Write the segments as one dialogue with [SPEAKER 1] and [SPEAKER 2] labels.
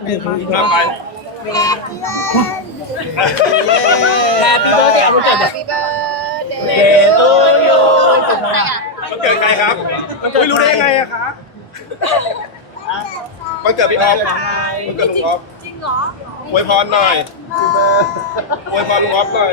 [SPEAKER 1] ไป
[SPEAKER 2] Happy birthday วันเกิด
[SPEAKER 3] Happy birthday
[SPEAKER 2] เดโตโย
[SPEAKER 1] วันเกิดใครครับอุ้ยรู้ได้ยังไงอะคะวันเกิดพี่ออฟวันเกิดลุงออฟจริงเหรออวยพรหน่อยอวยพรลุงออฟหน่อย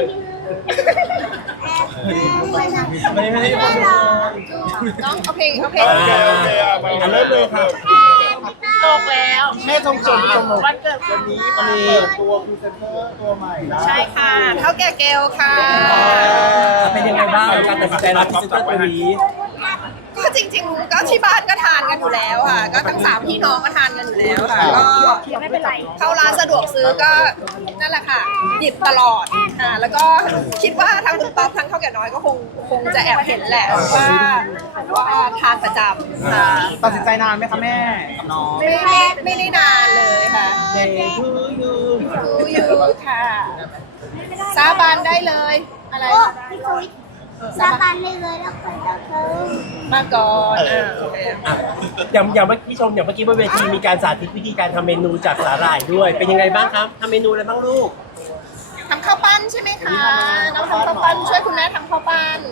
[SPEAKER 3] น้องโอเค
[SPEAKER 1] โอเคมา
[SPEAKER 2] เริ่มเลยค่ะ
[SPEAKER 3] ตกแล้ว
[SPEAKER 2] แม่ทรงจง
[SPEAKER 3] วันเกิดวันนี้มาเปิดตัวพรีเซนเตอร์ตัวใหม่ใช่ค่ะเท่าแก่เกลค่ะ
[SPEAKER 2] เป็นยังไงบ้างการตัดสินใจรับพรีเซนเตอร์ตัวนี้
[SPEAKER 3] ก็จริงๆก็ที่บ้านก็ทานกันอยู่แล้วค่ะก็ทั้ง3พี่น้องก็ทานกันอยู่แล้วค่ะก็ไม่เป็นไรเข้าร้านสะดวกซื้อก็นั่นแหละค่ะหยิบตลอดแล้วก็คิดว่าทางคุณป๊อปทางเท่าแก่น้อยก็คงจะแอบเห็นแหละว่าทานประจำค่ะ
[SPEAKER 2] ตัดสินใจนานไหมคะแม่กับน้อง
[SPEAKER 3] ไม่ได้นานเลยค่ะ
[SPEAKER 2] Day to you
[SPEAKER 3] ดูอยู่ค่ะสาบานได้เลยอะไร
[SPEAKER 4] สาบานได้เลยแล้วคนจะเพิ่ม
[SPEAKER 3] มาก่อนโอเค
[SPEAKER 2] อย่างเมื่อกี้ชมอย่างเมื่อกี้บนเวทีมีการสาธิตวิธีการทำเมนูจากสาหร่ายด้วยเป็นยังไงบ้างครับทำเมนูอะไรบ้างลูก
[SPEAKER 3] ทำข้าวปั้นใช่ไหมคะน้องทำข้าวปั้นช่วยคุณแม่ทำข้าวปั้น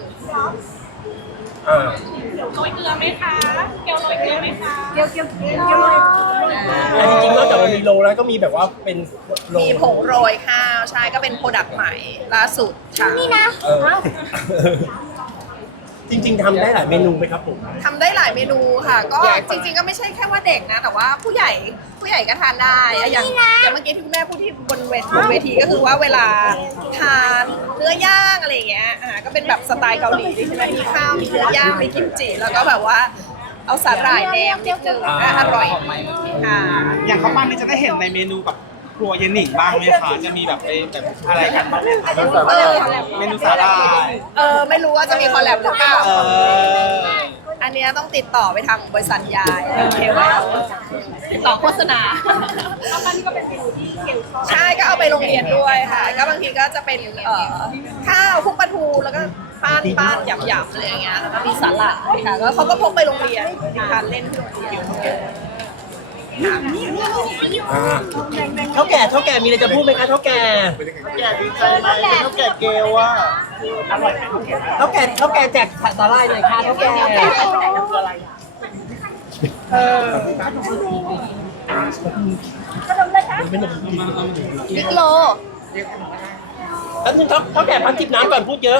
[SPEAKER 3] โรยเกลือไหมคะเกี๊ยวโรยเกลือไหมคะเกี๊ยวโรย
[SPEAKER 2] จริงๆนอกจากมันมีโรยแล้วก็มีแบบว่าเป็นโรย
[SPEAKER 3] มีผงโรยข้าวใช่ก็เป็นโปรดักต์ใหม่ล่าสุดค่ะ
[SPEAKER 4] นี่นะ
[SPEAKER 2] จริงๆทำได้หลายเมนูไหมครับผม
[SPEAKER 3] ทำได้หลายเมนูค่ะ ก็จริงๆก็ไม่ใช่แค่ว่าเด็กนะแต่ว่าผู้ใหญ่ก็ทานได้อย่างเมื่อกี้ที่คุณแม่พูดที่บนเวทีก็คือว่าเวลาทานเนื้อย่างอะไรอย่างเงี้ยก็เป็นแบบสไตล์เกาหลีใช่ไหมมีข้าวมีเนื้อย่างมีกิมจิแล้วก็แบบว่าเอาสาหร่ายแนมนิดนึงอร่อยค่ะ
[SPEAKER 5] อย่างข้าวปั้นนี่จะได้เห็นในเมนูกับครัวเยนหนิงบ้างไหมคะจะมีแบบอะไรกันเมนูสาหร่าย
[SPEAKER 3] ไม่รู้ว่าจะมีคอลแลบหรือเปล่าอันนี้ต้องติดต่อไปทางบริษัทยายเคว่าติดต่อโฆษณาข้าวปั้นก็เป็นเมนูที่เกี่ยวใช่ก็เอาไปโรงเรียนด้วยค่ะก็บางทีก็จะเป็นข้าวคลุกปลาทูแล้วก็ป้านหยำๆอะไรอย่างเงี้ยแล้วก็มีสาหร่ายค่ะก็เขาก็พกไปโรงเรียนทานเล่นที่โรงเรียน
[SPEAKER 2] เท่าแก่มีอะไรจะพูดไหมคะเท่าแก่
[SPEAKER 5] ดีใจไหมเท่าแก่เกลว่า
[SPEAKER 2] เท่าแก่แจกสาหร่ายหน่อยค่ะเท่าแก่
[SPEAKER 3] บิ๊กโล
[SPEAKER 2] แล้วเท่าแก่พักจิบน้ำก่อนพูดเยอะ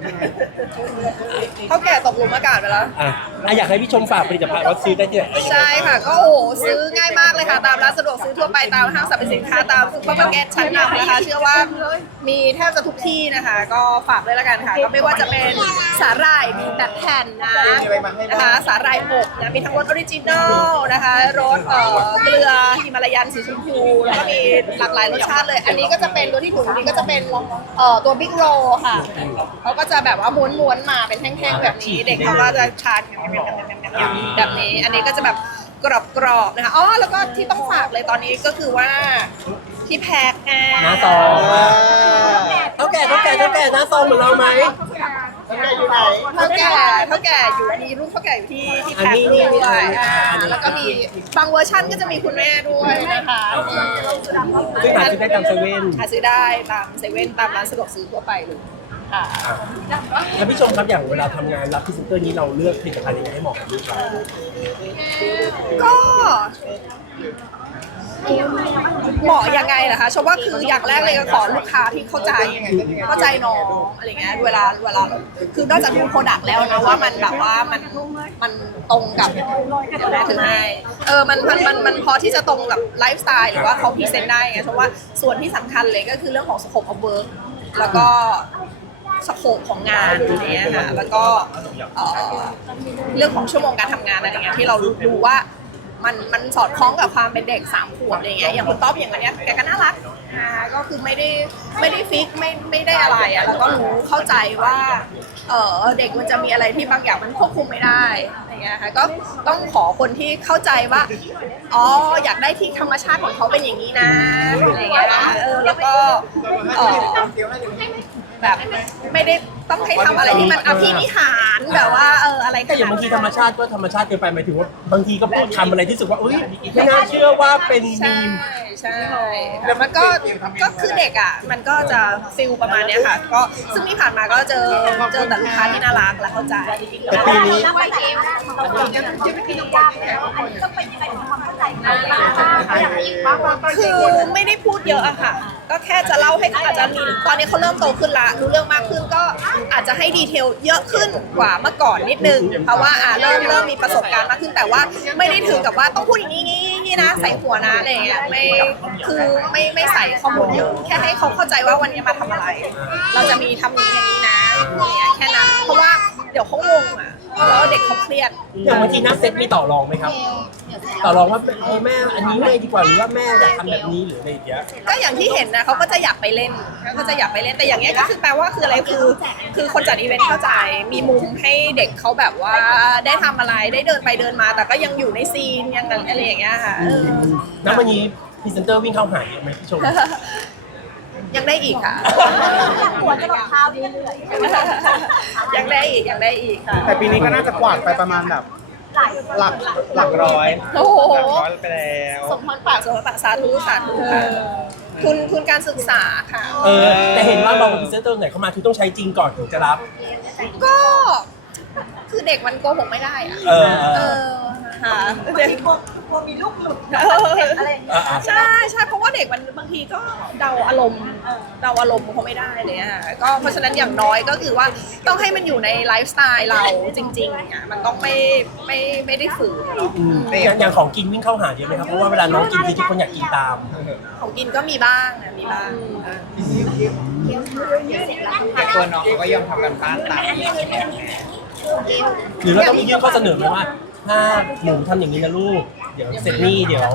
[SPEAKER 3] เท่าแก่ตกหลุมอากาศไปแล้ว
[SPEAKER 2] อยากให้พี่ชมฝากผลิตภัณฑ์ว่าซื้อได้ที่ไหน
[SPEAKER 3] ใช่ค่ะก็โอ้โหซื้อง่ายมากเลยค่ะตามร้านสะดวกซื้อทั่วไปตามห้างสรรพสินค้าตามซุปเปอร์มาร์เก็ตชั้นนำนะคะเชื่อว่ามีแทบจะทุกที่นะคะก็ฝากด้วยละกันค่ะก็ไม่ว่าจะเป็นสาหร่ายมีแบบแผ่นนะคะสาหร่ายอบนะมีทั้งรสออริจินอลนะคะรสเกลือฮิมาลายันสีชมพูแล้วก็มีหลากหลายรสชาติเลยอันนี้ก็จะเป็นตัวที่ถุงนี้ก็จะเป็นตัวบิ๊กโรค่ะเขาก็จะแบบว่าม้วนๆมาเป็นแท่งๆแบบนี้เด็กเขาก็จะทานแบบนี้อันนี้ก็จะแบบกรอบๆนะคะอ๋อแล้วก็ที่ต้องฝากเลยตอนนี้ก็คือว่าที่แพ็ค
[SPEAKER 2] หน้าซองเท่าแก่หน้าซองเหมือนเราไหม
[SPEAKER 3] เท่าแก่อยู่มีรูปเท่าแก่อยู่ที่แพ็คด้วยแล้วก็มีบางเวอร์ชันก็จะมีคุณแม่ด้วยนะคะ
[SPEAKER 2] ซึ่งหาซื้อได้ตามเซเว่น
[SPEAKER 3] หาซื้อได้ตามเซเว่นตามร้านสะดวกซื้อทั่วไปเลย
[SPEAKER 2] แล้วพี่ชมครับอย่างเวลาทำงานรับพรีเซนเตอร์นี้เราเลือกผลิตภัณฑ์ยังไงให้เหมาะกับลูกค้า
[SPEAKER 3] ก็เหมาะยังไงล่ะคะชมว่าคืออย่างแรกเลยก็ขอลูกค้าที่เข้าใจน้องอะไรเงี้ยเวลาคือนอกจากดูโปรดักต์แล้วนะว่ามันแบบว่ามันตรงกับแม่ถือให้มันพอที่จะตรงกับไลฟ์สไตล์หรือว่าเขาพรีเซนต์ได้ไงเพราะว่าส่วนที่สำคัญเลยก็คือเรื่องของสโคปออฟเวิร์กแล้วก็สโคปของงานอย่างเงี้ยค่ะแล้วก็เรื่องของชั่วโมงการทำงานอะไรเงี้ยที่เราดูว่ามันสอดคล้องกับความเป็นเด็ก3 ขวบอะไรเงี้ยอย่างคุณต๊อบอย่างเงี้ยแกก็น่ารักก็คือไม่ได้ฟิกไม่ได้อะไรแล้วก็รู้เข้าใจว่าเด็กมันจะมีอะไรที่บางอย่างมันควบคุมไม่ได้อะไรเงี้ยค่ะก็ต้องขอคนที่เข้าใจว่าอ๋ออยากได้ที่ธรรมชาติของเขาเป็นอย่างนี้นะอะไรเงี้ยแล้วก็แบบไม่ได้ต้องให้ทำอะไรที่มันอภินิหารนแบบว่าอะไรข
[SPEAKER 2] แต่อย่าง
[SPEAKER 3] นาด
[SPEAKER 2] บางทีธรรมชาติก็ธรรมชาติเกินไปหมายถึงว่าบางทีก็พูดคำอะไรที่รู้สึกว่าอุ้ยไม่น่าเชื่อว่าเป็นมี
[SPEAKER 3] ใช่
[SPEAKER 2] ม
[SPEAKER 3] ใช่แล้วมันก็คือเด็กอ่ะมันก็จะฟิลประมาณเนี้ยค่ะก็ซึ่งที่ผ่านมาก็เจอแต่ลูกค้าที่น่ารักและเข้าใจ
[SPEAKER 5] แต่ปีนี้
[SPEAKER 3] คือไม่ได้พูดเยอะอะค่ะ ก็แค่จะเล่าให้อาจจะมีตอนนี้เขาเริ่มโตขึ้นละรู้เรื่องมากขึ้นก็อาจจะให้ดีเทลเยอะขึ้นกว่าเมื่อก่อนนิดนึงเพราะว่าเริ่มมีประสบการณ์มากขึ้นแต่ว่าไม่ได้ถึงกับว่าต้องพูดอย่างนี้นะใส่หัวนะอะไรอย่างเงี้ยคือไม่ใส่ข้อมูลเยอะแค่ให้เขาเข้าใจว่าวันนี้มาทำอะไร เราจะมีทำอย่างนี้นะแค่นั้นเพราะว่าเดี๋ยวเขางงอะแล้วเด็กเขาเครียด
[SPEAKER 2] อย่างบางทีนักเซตมีต่อรองไหมครับ ต่อรองว่าแม่อันนี้ไม่ดีกว่าหรือว่าแม่อยากทำแบบนี้หรืออะไรอย่างเงี้ย
[SPEAKER 3] ก็อย่างที่เห็นนะเขาก็จะอยากไปเล่นแต่อย่างเงี้ยก็คือแปลว่าคืออะไรคือคนจัดอีเวนต์เข้าใจมีมุมให้เด็กเขาแบบว่าได้ทำอะไรได้เดินไปเดินมา แต่ก็ยังอยู่ในซีนยังอะไรอย่างเงี้ยค่ะ
[SPEAKER 2] แล้ววันนี้พรีเซนเตอร์วิ่งเข้าหาเยอะไหมพี่ชม
[SPEAKER 3] ยังได้อีกค่ะ
[SPEAKER 4] หัวจะบอกเท้าเรื่อย
[SPEAKER 3] ยังได้อีกค่ะ
[SPEAKER 5] แต่ปีนี้ก็น่าจะกวาดไปประมาณแบบหลักร้อย
[SPEAKER 3] โอ้โห
[SPEAKER 5] หลักร้อยไปแล้ว
[SPEAKER 3] สมพรปากสาธุค่ะทุนการศึกษาค่ะ
[SPEAKER 2] แต่เห็นว่าเราพรีเซนเตอร์ไหนเข้ามาคือต้องใช้จริงก่อนถึงจะรับ
[SPEAKER 3] ก็คือเด็กมันโกหกไม่ได้อะ ค่ะเด็ก
[SPEAKER 4] กลัวมีลูกหลุดอะไรอย่างเงี้ย
[SPEAKER 3] ใช่เพราะว่าเด็กมันบางทีก็เดาอารมณ์เขาไม่ได้เลยอะก็เพราะฉะนั้นอย่างน้อยก็คือว่าต้องให้มันอยู่ในไลฟ์สไตล์เราจริงๆอ่ะมันต้องไม่ได้ฝืน
[SPEAKER 2] อย่างของกินวิ่งเข้าหาเยอะไหมครับเพราะว่าเวลาน้องกินทีทุกคนอยากกินตาม
[SPEAKER 3] ของกินก็มีบ้างนะมีบ้าง
[SPEAKER 5] แต่ตัวน้องก็ยอมทำกันบ้านตาม
[SPEAKER 2] หรือเราต้องมียื่นข้อเสนอไหมว่าถ้าหนูทำอย่างนี้นะลูกเดี๋ยวเสร็จนี่เดี๋ยว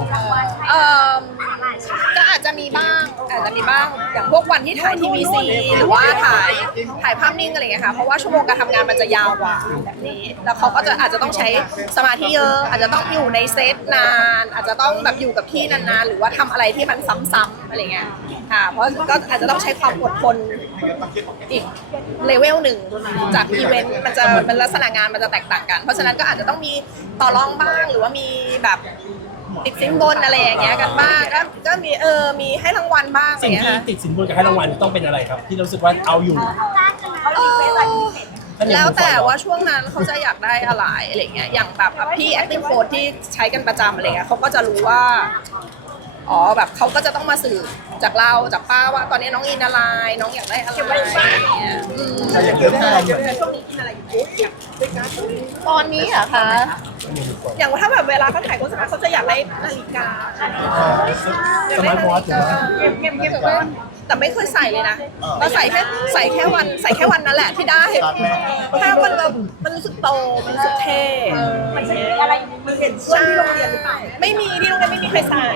[SPEAKER 3] ก็อาจจะมีบ้างอย่างพวกวันที่ถ่ายทีวีซีหรือว่าถ่ายภาพนิ่งอะไรอย่างเงี้ยค่ะเพราะว่าชั่วโมงการทำงานมันจะยาวกว่าแบบนี้แล้วเขาก็อาจจะต้องใช้สมาธิเยอะอาจจะต้องอยู่ในเซตนานอาจจะต้องแบบอยู่กับที่นานๆหรือว่าทำอะไรที่มันซ้ำๆอะไรเงี้ยค่ะเพราะก็อาจจะต้องใช้ความอดทนอีกเลเวลหนึ่งจากอีเวนต์มันลักษณะงานมันจะแตกต่างกันเพราะฉะนั้นก็อาจจะต้องมีต่อรองบ้างหรือว่ามีแบบติดสินบนอะไรอย่างเงี้ยกันบ้างก็มีให้รางวัลบ้าง
[SPEAKER 2] สิ่งที่ติดสินบนกับให้รางวัลต้องเป็นอะไรครับ ที่รู้สึกว่าเอาอยู่
[SPEAKER 3] แล้วแต่ว่าช่วงนั้นเขาจะอยากได้อะไรอะไรเงี้ยอย่างแบบพี่ acting coach ที่ใช้กันประจำอะไรเงี้ยเขาก็จะรู้ว่าอ๋อแบบเขาก็จะต้องมาสื่อจากเราจากป้าว่าตอนนี้น้องอินอะไรน้องอยากได้อะไรอย่างเงี้ยตอนนี้เหรอคะอย่างถ้าแบบเวลาเขาถ่ายโฆษณาเขาจะอยากได้นาฬิกา
[SPEAKER 2] สมาร์ทวอทถูกไหม
[SPEAKER 3] แต่ไม่เคยใส่เลยนะเราใส่แค่วันนั้นแหละที่ได้แค่วันแบบมันรู้สึกโตมันรู้สึกเท่
[SPEAKER 4] มันจะมีอะไรมันเห็นส่วนที่โรงเรียนหรือเปล่า
[SPEAKER 3] ไม่มีที่โรงเรียนไม่มีใครใส่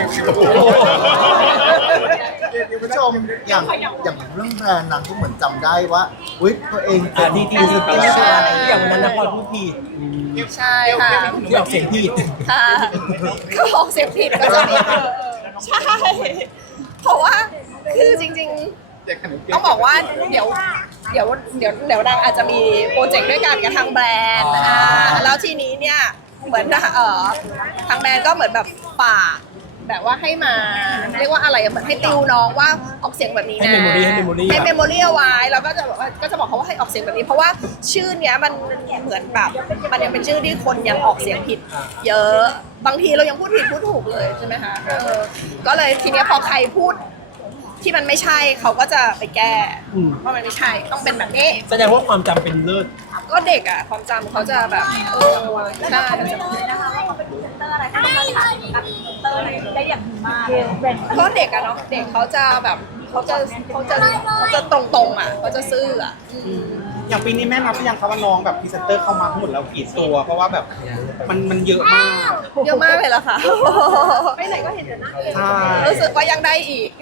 [SPEAKER 6] คุณผู้ชมอย่างเรื่องแบรนด์นางก็เหมือนจำได้ว่าอุ๊ยตัวเองเป็น
[SPEAKER 2] ดีสุดอย่างวันนั้นนะพอพูดผิด
[SPEAKER 3] ใช่ค่ะ
[SPEAKER 2] ที่ออกเสียงผิด
[SPEAKER 3] ค่ะเขาออกเสียงผิดก็จะมีใช่เพราะว่าคือจริงๆต้องบอกว่าเดี๋ยวนางอาจจะมีโปรเจกต์ด้วยกันกับทางแบรนด์แล้วทีนี้เนี่ยเหมือนทางแบรนด์ก็เหมือนแบบฝากแบบว่าให้มาเรียกว่าอะไรเหมือนให้ติวน้องว่าออกเสียงแบบนี้นะ
[SPEAKER 2] ให้ memory
[SPEAKER 3] เอาไว้แล้วก็จะบอกว่าเขาว่าให้ออกเสียงแบบนี้เพราะว่าชื่อเนี้ยมันเหมือนแบบมันยังเป็นชื่อที่คนยังออกเสียงผิดเยอะบางทีเรายังพูดผิดพูดถูกเลยใช่ไหมคะก็เลยทีเนี้ยพอใครพูดที่มันไม่ใช่เขาก็จะไปแก้ว่ามันไม่ใช่ต้องเป็นแบบนี้
[SPEAKER 2] แสดงว่าความจำเป็นเลิศ
[SPEAKER 3] ก็เด็กอ่ะความจำเขาจะแบบใช่
[SPEAKER 4] นะคะว่าเขาเป็นพรีเซนเตอร์อะไรเขาต้องมาถ่ายกับพรีเซนเตอร์อะไรได้อย่างดีมาก
[SPEAKER 3] ก็เด็กอะเนาะเด็กเขาจะแบบเขาจะตรงๆอ่ะเขาจะซื่ออ่ะ
[SPEAKER 5] อย่างปีนี้แม่นับหรือยังคะว่าน้องแบบพรีเซนเตอร์เข้ามาทั้งหมดแล้วกี่ตัว เพราะว่าแบบมันเยอะมาก
[SPEAKER 3] เยอะมากเลยล่ะค่ะไปไหนก็เห็นแต่หน้า
[SPEAKER 5] ใช่
[SPEAKER 3] รู้สึกว่ายังได้อีก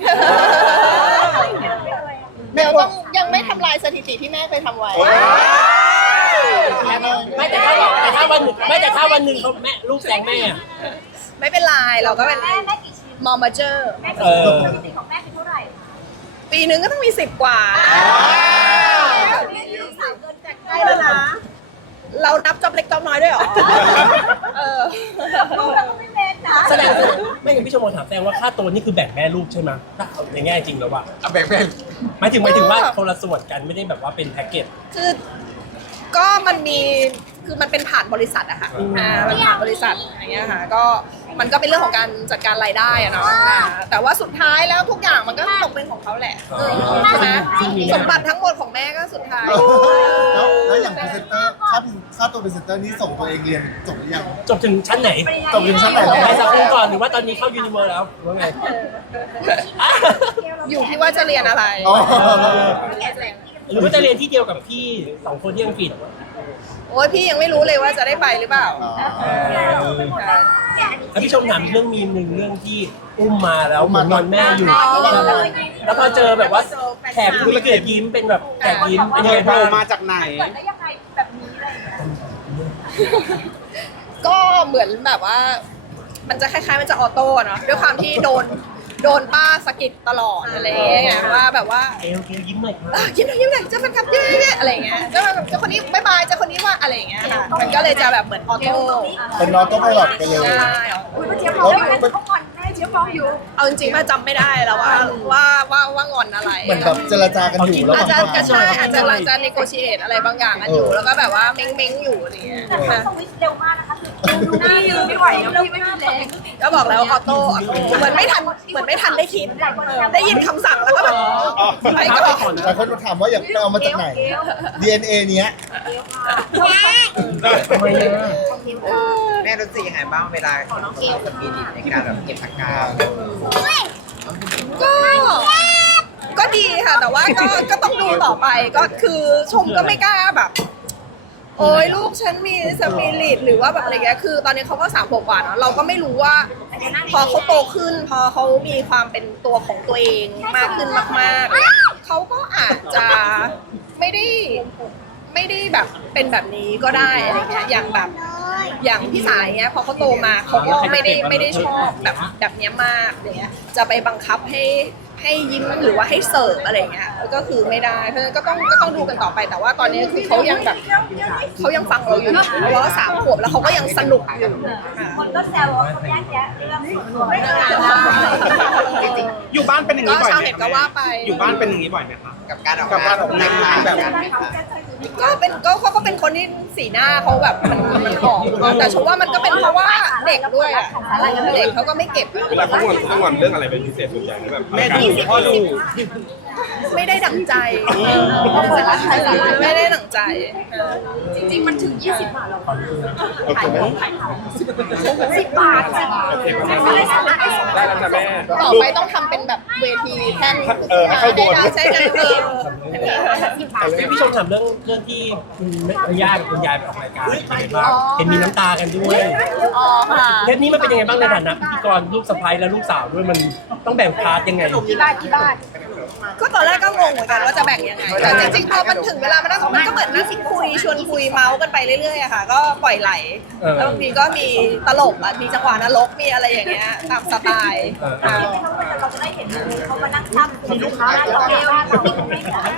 [SPEAKER 3] เดี๋ยวต้องยังไม่ทำลายสถิติที่แม่เคยทำไว้
[SPEAKER 2] ไม่แต่ถ้าวันหนึ่งเขาแม่ลูกแซงแม่อะ
[SPEAKER 3] ไม่เป็นไรเราก็เป็น
[SPEAKER 4] แม่กี่ชิ้น
[SPEAKER 3] มอมาเจอร์
[SPEAKER 4] แม่กี่ชิ้นสถิติของแม่คือเท่าไหร่
[SPEAKER 3] ปีนึงก็ต้องมี10 กว่า
[SPEAKER 4] นี่สาวเกินแจกได้แล้วนะ
[SPEAKER 3] เรานับจอบเล็กจอบน้อยด้วยเหรอ
[SPEAKER 4] ลูกเราก็ไม่เป็นนะ
[SPEAKER 2] แสดงไม่งั้นพี่ชมถามแสดงว่าค่าตัวนี่คือแบ่งแม่ลูกใช่ไหมถ้าเอาในแง่จริงแล้วอะ
[SPEAKER 1] แบ่งเป็น
[SPEAKER 2] หมายถึงว่าคนละส่วนกันไม่ได้แบบว่าเป็นแพ็กเกจ
[SPEAKER 3] คือก็มันมีคือมันเป็นผ่านบริษัทอะค่ะมันผ่านบริษัทอย่างเงี้ยค่ะก็มันก็เป็นเรื่องของการจัดการรายได้อะเนาะแต่ว่าสุดท้ายแล้วทุกอย่างมันก็ตกเป็นของเขาแหละใช่ไหมสมบัติทั้งหมดของแม่ก็สุดท้าย
[SPEAKER 6] แล้วอย่างพรีเซนเตอร์ค่าตัวพรีเซนเตอร์นี่ส่งตัวเองเรียนจบหรือยัง
[SPEAKER 2] จบถึงชั้นไหน
[SPEAKER 6] จบถึงชั้นไหนแล้ว
[SPEAKER 2] ไปสักคนก่อนหรือว่าตอนนี้เข้ายูนิเวอร์แล้วหรือว่าไง
[SPEAKER 3] อยู่ที่ว่าจะเรียนอะไร
[SPEAKER 6] อ๋อ
[SPEAKER 2] หรือว่าจะเรียนที่เดียวกับพี่2 คนที่อังกฤษ
[SPEAKER 3] โอ้ยพี่ยังไม่รู้เลยว่าจะได้ไปหรือเปล่า
[SPEAKER 2] แล้วพี่ชมถามเรื่องมีมหนึ่งเรื่องที่อุ้มมาแล้วเหมือนนอนแม่อยู่ แล้วพอเจอแบบว่าแขกคุยเกิดยิ้มเป็นแบบแขกยิ้มเป็นยังไง
[SPEAKER 5] โผล่
[SPEAKER 2] บ้าง
[SPEAKER 5] มาจากไหน
[SPEAKER 4] เกิดได้ยังไงแบบนี้อะไรอย่างเงี้ย
[SPEAKER 3] ก็เหมือนแบบว่า มันจะคล้ายๆมันจะออโต้เนาะด้วยความที่โดนป้าสะกิดตลอดอะไรอย่างเงี้ยว่าแบบว่า
[SPEAKER 2] เอลยิ้มหน่อยครับ
[SPEAKER 3] ยิ้มหน่อยยิ้มหน่อยเจ้าแฟนคลับเยอะๆอะไรอย่างเงี้ยเจ้าคนนี้บายบายเจ้าคนนี้ว่าอะไรอย่างเงี้ยค่ะมันก็เลยจะแบบเหมือนออโต้
[SPEAKER 6] เป็นน้องต้องไปหลอดไปเลย
[SPEAKER 3] ใช่
[SPEAKER 4] อุ้ยเจี๊ยบร้องอยู่เขางอนแม่เจี๊ยบร้องอยู่
[SPEAKER 3] เอาจริงๆแม่จำไม่ได้แล้วว่างอนอะไร
[SPEAKER 6] เหมือนแบบเจรจากันอยู่แล้ว
[SPEAKER 3] อาจจะ
[SPEAKER 6] บางคน
[SPEAKER 3] ใช่อาจจะหลังจาก negotiate อะไรบางอย่างกันอยู่แล้วก็แบบว่าเม้งๆอยู่อะไรอย่างเงี้ย
[SPEAKER 4] แต่เขาสวิตช์เร็วมากนะคะคือดูหน้ายืนไม่ไหวแล้วพี่ไม่มีแรง
[SPEAKER 3] ก็บอกแล้วออโต้เหมือนไม่ทันได้คิดได้ยินคำสั่งแล้วก็แบบไปก็บอก
[SPEAKER 6] หลายคนถามว่าอยากไปเอามาจากไหน DNA เนี้ย
[SPEAKER 2] ทำไมอะ
[SPEAKER 7] แม่รู้สึกยังไงบ้างเวลาของน้องเกลสปีดิตในการแบบเก็บอาการ
[SPEAKER 3] ก็ดีค่ะแต่ว่าก็ต้องดูต่อไปก็คือชมก็ไม่กล้าแบบ โอ้ยลูกฉันมีสปิริตหรือว่าแบบอะไรเงี้ยคือตอนนี้เขาก็3 ขวบกว่าเนาะเราก็ไม่รู้ว่า พอเขาโตขึ้นพอเขามีความเป็นตัวของตัวเองมากขึ้นมากๆเขาก็อาจจะไม่ได้แบบเป็นแบบนี้ก็ได้อะไรเงี้ยอย่างพี่สายเงี้ยพอเขาโตมาเขาก็ไม่ได้ชอบแบบเนี้ยมากอะไรเงี้ยจะไปบังคับให้ยิ้มหรือว่าให้เสิร์ฟอะไรเงี้ยก็คือไม่ได้เพราะฉะนั้นก็ต้องดูกันต่อไปแต่ว่าตอนนี้คือเขายังแบบเขายังฟังเราอยู่เพราะว่า3 ขวบแล้วเขาก็ยังสนุกอยู่
[SPEAKER 4] คนก็แซวว่าเขาแยกแยะเรื่องส่วนตัวไม่ได้
[SPEAKER 5] จริงๆอยู่บ้านเป็นอย่าง
[SPEAKER 3] ก็
[SPEAKER 5] นี้บ่อย
[SPEAKER 3] ชาว
[SPEAKER 5] ไหม
[SPEAKER 3] เน็ตก็ว่าไป
[SPEAKER 5] อยู่บ้านเป็นอย่างนี้บ่อยไหมคะ
[SPEAKER 7] กับการออก
[SPEAKER 5] กับการออกงานแบบ
[SPEAKER 3] ก็เป็นเขาก็เป็นคนที่สีหน้าเขาแบบมันออกแต่ชมว่ามันก็เป็นเพราะว่าเด็กด้วยอะเด็กเขาก็ไม่เก็บ
[SPEAKER 1] เวลาเขางอนเรื่องอะไรเป็นพิเศษส่วนใหญ่แบบ
[SPEAKER 5] แม่ดูพ่อดู
[SPEAKER 3] ไม่ได้ดั่งใจไม่ได้ดั่งใจ
[SPEAKER 4] จริงๆมันถึง20 บาทแล้ว
[SPEAKER 1] โอเคไหม
[SPEAKER 4] 10 บาท
[SPEAKER 1] โอเคไหมได้แล้วนะแม่
[SPEAKER 3] ต่อไปต้องทำเป็นแบบเวทีแท่น
[SPEAKER 1] ให้โบน
[SPEAKER 3] ใช่ไหม
[SPEAKER 2] พี่ชมถามเรื่องที่คุณย่ากับคุณยายไปออกรายการเป็นไงบ้างเห็นมีน้ำตากันด้วย
[SPEAKER 3] อ๋อค่ะ
[SPEAKER 2] เรื่องนี้มันเป็นยังไงบ้างในฐานะพิธีกรลูกสะใภ้และลูกสาวด้วยมันต้องแบ่งพาร์ทยังไง
[SPEAKER 4] กี่บาท
[SPEAKER 3] ก็ตอนแรกก็งงเหมือนกันว่าจะแบ่งยังไงแต่จริงๆพอมันถึงเวลามันก็เหมือนนั่งคุยชวนคุยเมาส์กันไปเรื่อยๆอะค่ะก็ปล่อยไหลแล้วบางทีก็มีตลกมีจังหวะนรกมีอะไรอย่างเงี้ยตามสไตล์ค่ะ
[SPEAKER 4] เราจะได้เห็นเขามานั่งข้ามมีลูกค้าเราเกลเราที่ไม่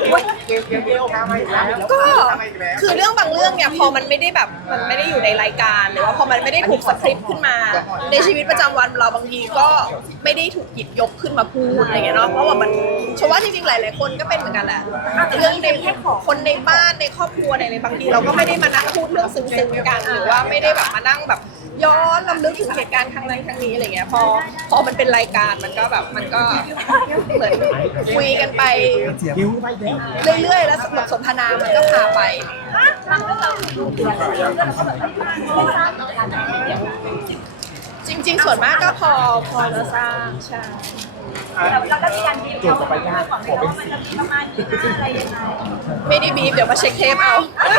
[SPEAKER 4] ได้
[SPEAKER 3] ก็คือเรื่องบางเรื่องเนี่ยพอมันไม่ได้แบบมันไม่ได้อยู่ในรายการหรือว่าพอมันไม่ได้ถูกสคริปต์ขึ้นมา ในชีวิตประจำวันเราบางทีก็ไม่ได้ถูกหยิบยกขึ้นมาพูดอะไรเงี้ยเนาะเพราะว่ามันเชื่อว่าจริงๆหลายๆคนก็เป็นเหมือนกันแหละเรื่องในคนในบ้านในครอบครัวในอะไรบางทีเราก็ไม่ได้มานั่งพูดเรื่องซึ้งๆกันหรือว่าไม่ได้แบบมานั่งแบบย้อนรำลึกถึงเหตุการณ์ครั้งนั้นครั้งนี้อะไรเงี้ยพอมันเป็นรายการมันก็แบบมันก็เหมือนคุยกันไปเรื่อยๆแล้วบทสนทนามันก็พาไป จริงๆส่วนมากก็พอจะสร้างใช่
[SPEAKER 4] เราก็มีการบีบเขาของเราว่ามันจะมีประมาณนี้อะไรยังไง
[SPEAKER 3] ไม่ได้บีบเดี๋ยวมาเช็คเทปเอา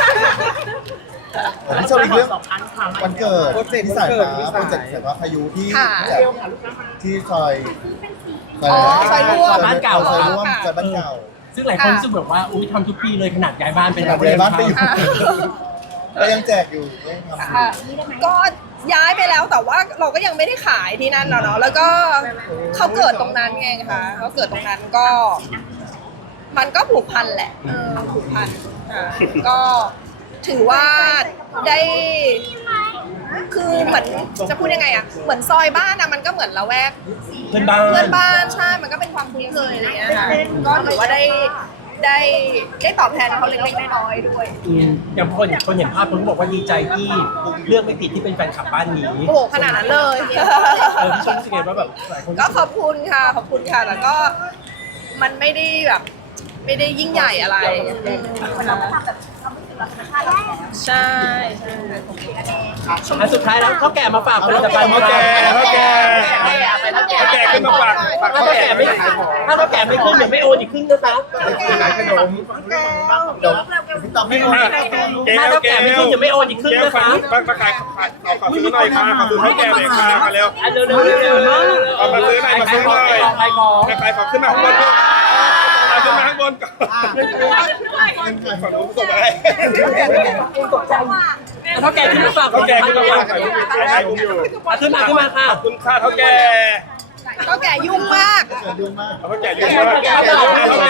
[SPEAKER 6] พี่ชมอีกเรื่องวันเกิดที่สายฟ้าโปรเจกต์สายฟ้าพายุที่
[SPEAKER 3] ค่ะ
[SPEAKER 6] จัดที่ซอย
[SPEAKER 3] อ๋อซอยร่วม
[SPEAKER 2] บ้านเก่า
[SPEAKER 6] ซอยร่วมซอยบ้านเก่า
[SPEAKER 2] ซึ่งหลายคนรู้สึกแบบว่าอุ้ยทำทุกปีเลยขนาดย้ายบ้านเป็น
[SPEAKER 6] ขนาดย้ายบ้านไปอยู่ ก็ยังแจกอยู่ก็ยังทำอยู่
[SPEAKER 3] ค่ะก็ย้ายไปแล้วแต่ว่าเราก็ยังไม่ได้ขายที่นั่นเนาะแล้วก็เขาเกิดตรงนั้นไงคะเขาเกิดตรงนั้นก็ มันก็ผูกพันแหละผูกพันก็ถือว่าได้คือเหมือนจะพูดยังไงอะเหมือนซอยบ้านอะมันก็เหมือนละแวก
[SPEAKER 2] เพื่อนบ้าน
[SPEAKER 3] เพื่อนบ้านใช่ มันก็เป็นความคุ้นเคยอะไรเงี้ยค่ะก็ถือว่าได้ตอบแทนเขาเล็กๆน้อยๆด้วย
[SPEAKER 2] อย่างคนเห็นภาพคนบอกว่าดีใจที่เลือกไม่ผิดที่เป็นแฟนคลับบ้านนี้
[SPEAKER 3] โอ้โหขนาดนั้นเลย
[SPEAKER 2] พี่ชมรู้สึกไงว่าแบบหลายคน
[SPEAKER 3] ก็ขอบคุณค่ะแล้วก็มันไม่ได้แบบไม่ได้ยิ่งใหญ่อะไร
[SPEAKER 4] เราก็ทำแบบเราไม่ถึงเราธรรมชาติเรา
[SPEAKER 3] ใช่
[SPEAKER 2] อันสุดท้ายแล้วข้าวแก่มาฝากผลิตภัณฑ์
[SPEAKER 1] ข้าวแก่ขึ้นมาฝาก
[SPEAKER 2] ถ้าข้าวแก่ไม่ขึ้นเดี๋ยวไม่โอนอีกครึ่งนะคะ
[SPEAKER 1] ขายขนม
[SPEAKER 6] ตอบไม่หมด
[SPEAKER 2] ถ้าข้าวแก่ไม่ขึ้นเดี๋ยวไม่โอนอีกครึ่ง
[SPEAKER 1] แก้ว
[SPEAKER 2] นะคะ
[SPEAKER 1] มาขายขอซื้อหน่อยค่ะขอซื้อข้าวแก่หน่อยค่ะมาเร็ว
[SPEAKER 2] เร็ว
[SPEAKER 1] เอามาซื้อหน่อยมาซื้อหน่อย
[SPEAKER 2] ขายของ
[SPEAKER 1] ขายของขึ้นมาข้างบนก่อนขึ้นมาข้างบนก่อนฝั่งนู้นส่งมาให้
[SPEAKER 2] ข้าวแก่ขึ้นมาฝาก
[SPEAKER 1] ข้าวแก่ขึ้นมาฝากขายผมอยู่
[SPEAKER 2] ขึ้นมาค่ะ
[SPEAKER 1] ขอบคุณค่าข้าวแก่
[SPEAKER 3] ก็แก่ยุ่งมาก
[SPEAKER 6] ยุ่งมาก
[SPEAKER 1] ข้าวแก่เยอะมากข้าวแก่
[SPEAKER 3] เขามอง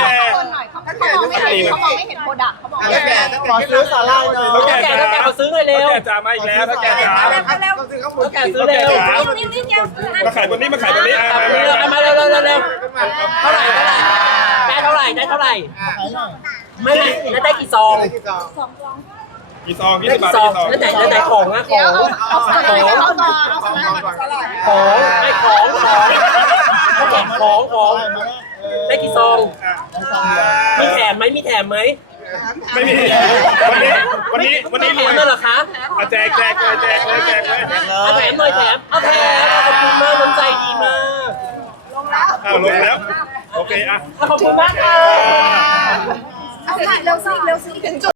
[SPEAKER 3] ไม่เห็นโปรดักต์เขามองไม่เห็น
[SPEAKER 6] ขอซื้อสาลายหน่อย
[SPEAKER 2] ข้าวแก่มาซื้อหน่อยเร็ว
[SPEAKER 1] ข้าวแก่จ๋ามาอีกแล้วข้าวแก่จ๋า
[SPEAKER 2] ข้าวแก่ซื้อเร็ว
[SPEAKER 1] มาขายบนนี้มาขายบนนี้
[SPEAKER 2] มาเร็วเท่าไหร่ได้เท่าไหร่ไม่ได้กี่ซอง
[SPEAKER 1] กี่ซอง20 บาท
[SPEAKER 2] ซอง
[SPEAKER 1] กี่ซอง
[SPEAKER 2] แล้วไหนของอะของได้กี่ซองมีแถมไหม
[SPEAKER 1] ไม่มีวันนี้รวย
[SPEAKER 2] นั่นเหรอคะ
[SPEAKER 1] แจกเลย
[SPEAKER 2] เอาแถมหน่อยเอาแถมขอบคุณมากน้ำใจดีมาก
[SPEAKER 1] ลงแล้วโอเคอ่ะ
[SPEAKER 2] ขอบคุณมากค่ะ
[SPEAKER 3] เอาค่ะเร็วสิถึงจุด